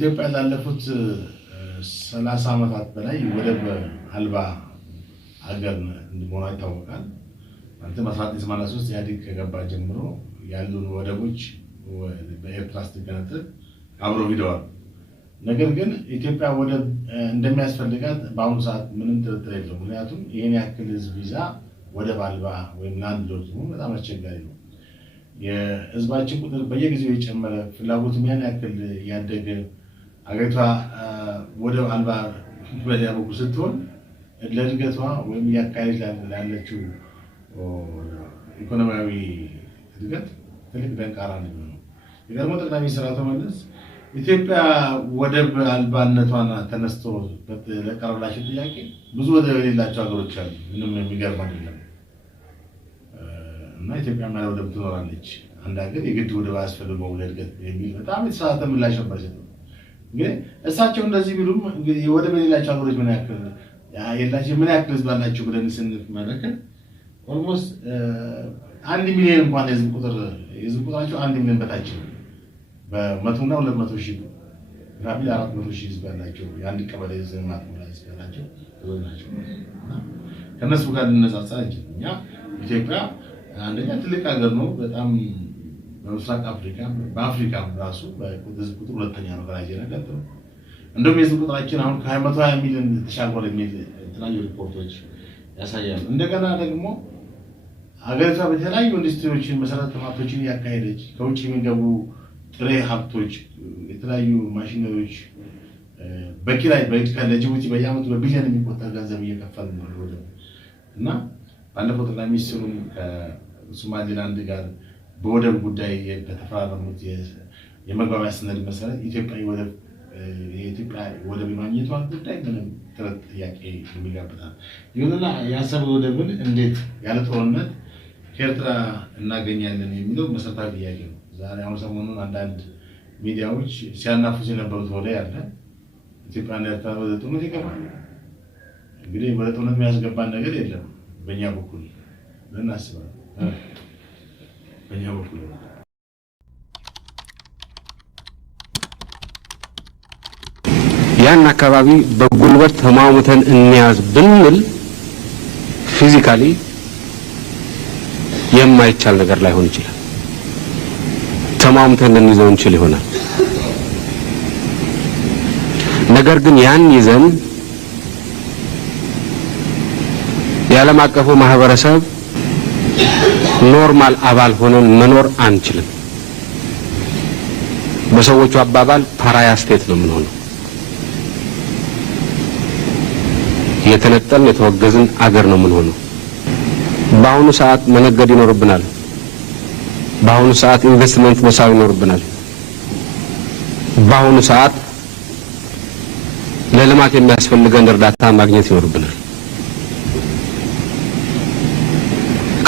ኢትዮጵያ ላለፉት 30 ዓመታት በላይ ወደብ አልባ ሀገር እንደሆነ ይታወቃል። አንተ 1983 ኢህአዴግ ከገባ ጀምሮ ያሉን ወደቦች በኤርትራ ስትገነጠል አብረው ሂደዋል። ነገር ግን ኢትዮጵያ ወደብ እንደሚያስፈልጋት በአሁኑ ሰዓት ምንም ጥርጥር የለውም። ምክንያቱም ይሄን ያክል ህዝብ ይዛ ወደብ አልባ ወይም ላንድ ሎክ በጣም አስቸጋሪ ነው። የህዝባችን ቁጥር በየጊዜው የጨመረ ፍላጎቱም ያን ያክል ያደገ አገሪቷ ወደብ አልባ በዚያ በኩል ስትሆን ለእድገቷ ወይም እያካሄደች ላለችው ኢኮኖሚያዊ እድገት ትልቅ ደንቃራ ነው የሚሆነው። የቀድሞ ጠቅላይ ሚኒስትር አቶ መለስ ኢትዮጵያ ወደብ አልባነቷን ተነስቶ ለቀረበላቸው ጥያቄ ብዙ ወደብ የሌላቸው ሀገሮች አሉ፣ ምንም የሚገርም አይደለም እና ኢትዮጵያ ያለ ወደብ ትኖራለች፣ አንድ ሀገር የግድ ወደብ አያስፈልገውም ለእድገት የሚል በጣም የተሳሳተ ምላሽ ነበር የሰጡት። ግን እሳቸው እንደዚህ ቢሉም እንግዲህ ወደብ የሌላቸው ሀገሮች ምን ያክል ህዝብ አላቸው ብለን ስንመለከት ኦልሞስት 1 ሚሊዮን እንኳን የህዝብ ቁጥራቸው 1 ሚሊዮን በታች ነው። በ100 እና 200 ሺህ ራቢል 400 ሺህ ህዝብ ያላቸው የአንድ ቀበሌ ዘመናት ማለት ያላቸው ናቸው። ከነሱ ጋር ልንነጻጸር አንችልም። እኛ ኢትዮጵያ አንደኛ ትልቅ ሀገር ነው በጣም በምስራቅ አፍሪካ በአፍሪካ ራሱ በህዝብ ቁጥር ሁለተኛ ነው ከናይጄሪያ ቀጥሎ። እንደውም የህዝብ ቁጥራችን አሁን ከ120 ሚሊዮን ተሻግሯል የሚል የተለያዩ ሪፖርቶች ያሳያሉ። እንደገና ደግሞ ሀገሪቷ በተለያዩ ኢንዱስትሪዎችን መሰረተ ልማቶችን ያካሄደች ከውጭ የሚገቡ ጥሬ ሀብቶች የተለያዩ ማሽነሪዎች በኪራይ ለጅቡቲ በየዓመቱ በቢሊዮን የሚቆጠር ገንዘብ እየከፈሉ ነው እና ባለፈው ጠቅላይ ሚኒስትሩም ከሶማሌላንድ ጋር በወደብ ጉዳይ በተፈራረሙት የመግባቢያ ሰነድ መሰረት የኢትዮጵያ ወደብ የማግኘቷ ጉዳይ ምንም ጥያቄ የሚጋብዛል። ይሁንና የአሰብ ወደብን እንዴት ያለ ጦርነት ከኤርትራ እናገኛለን የሚለው መሰረታዊ ጥያቄ ነው። ዛሬ አሁን ሰሞኑን አንዳንድ ሚዲያዎች ሲያናፍሱ የነበሩት ወሬ ያለ ኢትዮጵያና ኤርትራ ወደ ጦርነት ይገባሉ። እንግዲህ ወደ ጦርነት የሚያስገባን ነገር የለም በእኛ በኩል ብለን አስባለን። በእኛ በኩል ያን አካባቢ በጉልበት ተማሙተን እንያዝ ብንል ፊዚካሊ የማይቻል ነገር ላይሆን ይችላል። ተማሙተን እንይዘው እንችል ይሆናል። ነገር ግን ያን ይዘን የዓለም አቀፉ ማህበረሰብ ኖርማል አባል ሆነን መኖር አንችልም። በሰዎቹ አባባል ፓራያ ስቴት ነው የምንሆነው። የተነጠልን የተወገዝን አገር ነው የምንሆነው። በአሁኑ ሰዓት መነገድ ይኖርብናል። በአሁኑ ሰዓት ኢንቨስትመንት መሳብ ይኖርብናል። በአሁኑ ሰዓት ለልማት የሚያስፈልገን እርዳታ ማግኘት ይኖርብናል።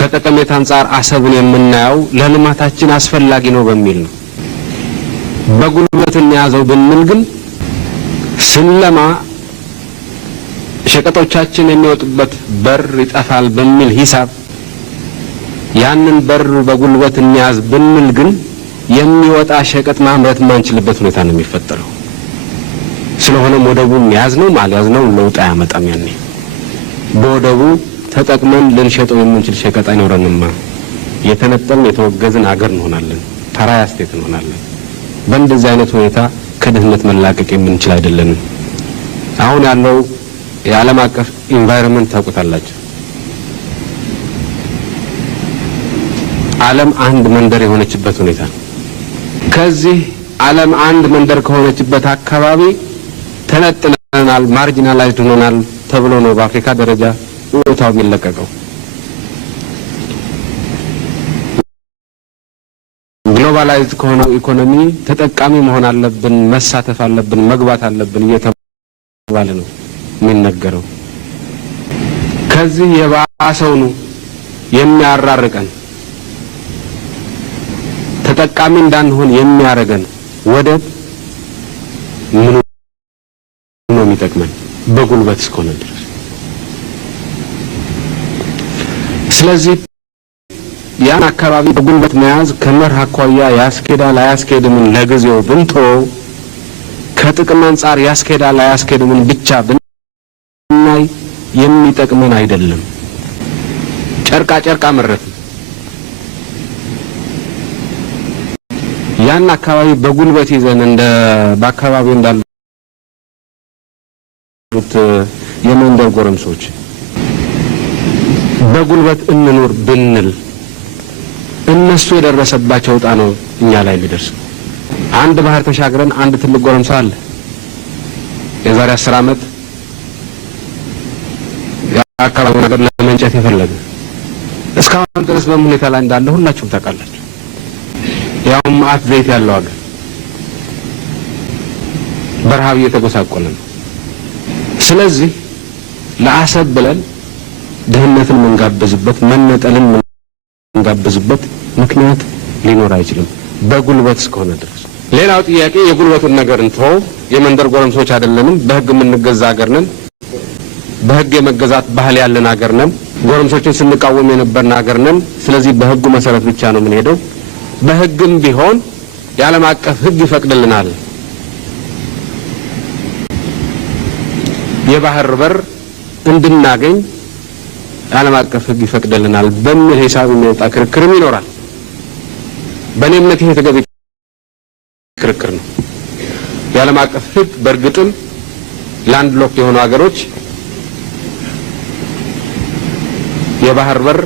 ከጠቀሜታ አንፃር አሰብን የምናየው ለልማታችን አስፈላጊ ነው በሚል ነው። በጉልበት እንያዘው ብንል ግን ስንለማ ሸቀጦቻችን የሚወጡበት በር ይጠፋል በሚል ሂሳብ ያንን በር በጉልበት እንያዝ ብንል ግን የሚወጣ ሸቀጥ ማምረት ማንችልበት ሁኔታ ነው የሚፈጠረው። ስለሆነም ወደቡን ያዝነው ማልያዝነው ለውጥ አያመጣም። ያኔ በወደቡ ተጠቅመን ልንሸጠው የምንችል ሸቀጥ አይኖረንም። የተነጠልን የተወገዝን አገር እንሆናለን፣ ፓራያ ስቴት እንሆናለን። በእንደዚህ አይነት ሁኔታ ከድህነት መላቀቅ የምንችል አይደለንም። አሁን ያለው የዓለም አቀፍ ኢንቫይሮንመንት ታውቁታላችሁ። ዓለም አንድ መንደር የሆነችበት ሁኔታ ነው። ከዚህ ዓለም አንድ መንደር ከሆነችበት አካባቢ ተነጥለናል፣ ማርጂናላይዝድ ሆነናል ተብሎ ነው በአፍሪካ ደረጃ ቦታው የሚለቀቀው። ግሎባላይዝድ ከሆነው ኢኮኖሚ ተጠቃሚ መሆን አለብን፣ መሳተፍ አለብን፣ መግባት አለብን እየተባለ ነው የሚነገረው። ከዚህ የባሰው ነው የሚያራርቀን፣ ተጠቃሚ እንዳንሆን የሚያረገን ወደብ ምን ነው የሚጠቅመን በጉልበት እስከሆነ ድረስ። ስለዚህ ያን አካባቢ በጉልበት መያዝ ከመርህ አኳያ ያስኬዳል አያስኬድም ለጊዜው ብንቶ ከጥቅም አንፃር ያስኬዳል አያስኬድም ብቻ ብናይ የሚጠቅመን አይደለም። ጨርቃ መረት ያን አካባቢ በጉልበት ይዘን በአካባቢው እንዳሉት የመንደር ጎረምሶች በጉልበት እንኖር ብንል እነሱ የደረሰባቸው ዕጣ ነው እኛ ላይ የሚደርሰው። አንድ ባህር ተሻግረን አንድ ትልቅ ጎረምሳ አለ የዛሬ 10 ዓመት የአካባቢው ነገር ለመንጨት የፈለገ እስካሁን ድረስ በምን ሁኔታ ላይ እንዳለ ሁላችሁም ታውቃላችሁ። ያው ማአት ዘይት ያለው አገር በረሃብ እየተጎሳቆለ ነው። ስለዚህ ለአሰብ ብለን ድህነትን መንጋበዝበት መነጠልን መንጋበዝበት ምክንያት ሊኖር አይችልም በጉልበት እስከሆነ ድረስ። ሌላው ጥያቄ የጉልበቱን ነገር እንተው። የመንደር ጎረምሶች አይደለንም። በህግ የምንገዛ ሀገር ነን። በህግ የመገዛት ባህል ያለን ሀገር ነን። ጎረምሶችን ስንቃወም የነበርን ሀገር ነን። ስለዚህ በህጉ መሰረት ብቻ ነው የምንሄደው። በህግም ቢሆን የዓለም አቀፍ ህግ ይፈቅድልናል። የባህር በር እንድናገኝ የዓለም አቀፍ ህግ ይፈቅድልናል በሚል ሂሳብ የሚወጣ ክርክርም ይኖራል። በእኔ እምነት ይሄ ተገቢ ክርክር ነው። የዓለም አቀፍ ህግ በእርግጥም ላንድ ሎክ የሆኑ ሀገሮች የባህር በር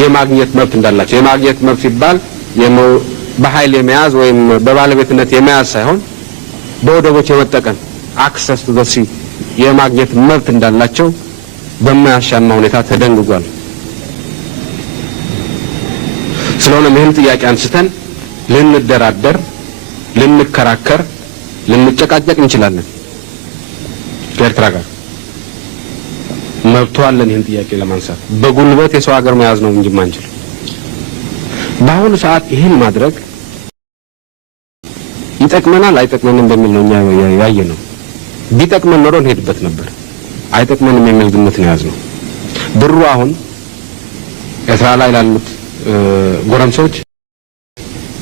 የማግኘት መብት እንዳላቸው፣ የማግኘት መብት ሲባል በኃይል የመያዝ ወይም በባለቤትነት የመያዝ ሳይሆን በወደቦች የመጠቀም አክሰስ ቱ ዘ ሲ የማግኘት መብት እንዳላቸው በማያሻማ ሁኔታ ተደንግጓል። ስለሆነም ይህን ጥያቄ አንስተን ልንደራደር፣ ልንከራከር፣ ልንጨቃጨቅ እንችላለን። ከኤርትራ ጋር መብቱ አለን ይህን ጥያቄ ለማንሳት። በጉልበት የሰው ሀገር መያዝ ነው እንጂ ማንችል። በአሁኑ ሰዓት ይህን ማድረግ ይጠቅመናል አይጠቅመንም በሚል ነው እኛ ያየነው። ቢጠቅመን ኖሮ እንሄድበት ነበር። አይጠቅመንም የሚል ግምት ነው ያዝነው። ብሩ አሁን ኤርትራ ላይ ላሉት ጎረምሶች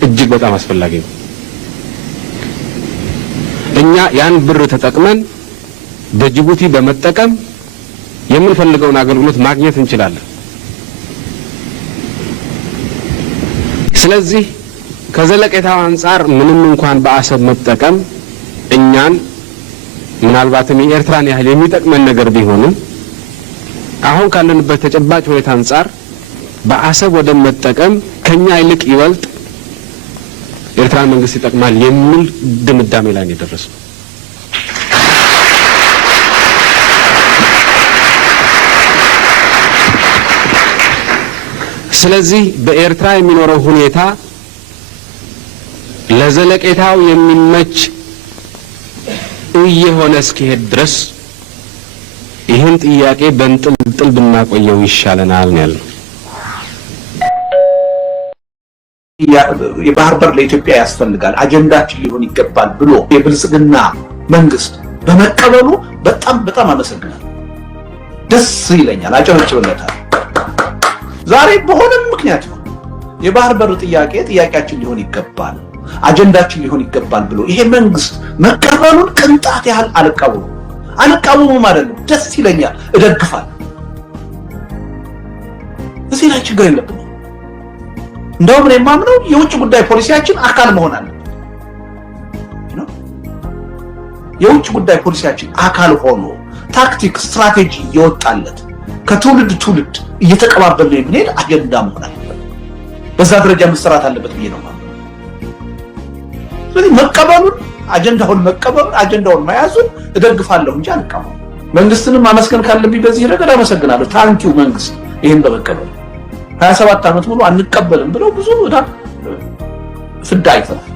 እጅግ በጣም አስፈላጊ ነው። እኛ ያን ብር ተጠቅመን በጅቡቲ በመጠቀም የምንፈልገውን አገልግሎት ማግኘት እንችላለን። ስለዚህ ከዘለቄታው አንፃር ምንም እንኳን በአሰብ መጠቀም እኛን ምናልባትም የኤርትራን ያህል የሚጠቅመን ነገር ቢሆንም አሁን ካለንበት ተጨባጭ ሁኔታ አንፃር በአሰብ ወደ መጠቀም ከኛ ይልቅ ይበልጥ ኤርትራን መንግስት ይጠቅማል የሚል ድምዳሜ ላይ ነው የደረሰው። ስለዚህ በኤርትራ የሚኖረው ሁኔታ ለዘለቄታው የሚመች እየሆነ እስኪሄድ ድረስ ይህን ጥያቄ በእንጥልጥል ብናቆየው ይሻለናል ነው ያልነው። የባህር በር ለኢትዮጵያ ያስፈልጋል አጀንዳችን ሊሆን ይገባል ብሎ የብልጽግና መንግስት በመቀበሉ በጣም አመሰግናለሁ። ደስ ይለኛል፣ አጨብጭብለታል። ዛሬ በሆነም ምክንያት የባህር በር ጥያቄያችን ሊሆን ይገባል አጀንዳችን ሊሆን ይገባል ብሎ ይሄ መንግስት መቀበሉን ቅንጣት ያህል አልቃወሙም ማለት ነው። ደስ ይለኛል፣ እደግፋለሁ። እዚህ ላይ ችግር የለብንም። እንደውም እኔ የማምነው የውጭ ጉዳይ ፖሊሲያችን አካል መሆን አለበት። የውጭ ጉዳይ ፖሊሲያችን አካል ሆኖ ታክቲክ ስትራቴጂ እየወጣለት ከትውልድ ትውልድ እየተቀባበለ የሚሄድ አጀንዳ መሆን አለበት። በዛ ደረጃ መሰራት አለበት ብዬ ነው ማለት። ስለዚህ መቀበሉን አጀንዳውን መያዙን እደግፋለሁ እንጂ አልቃወምም። መንግስትንም ማመስገን ካለብኝ በዚህ ረገድ አመሰግናለሁ። ታንኪው መንግስት ይሄን በመቀበል 27 ዓመት ሙሉ አንቀበልም ብለው ብዙ ፍዳ አይተናል።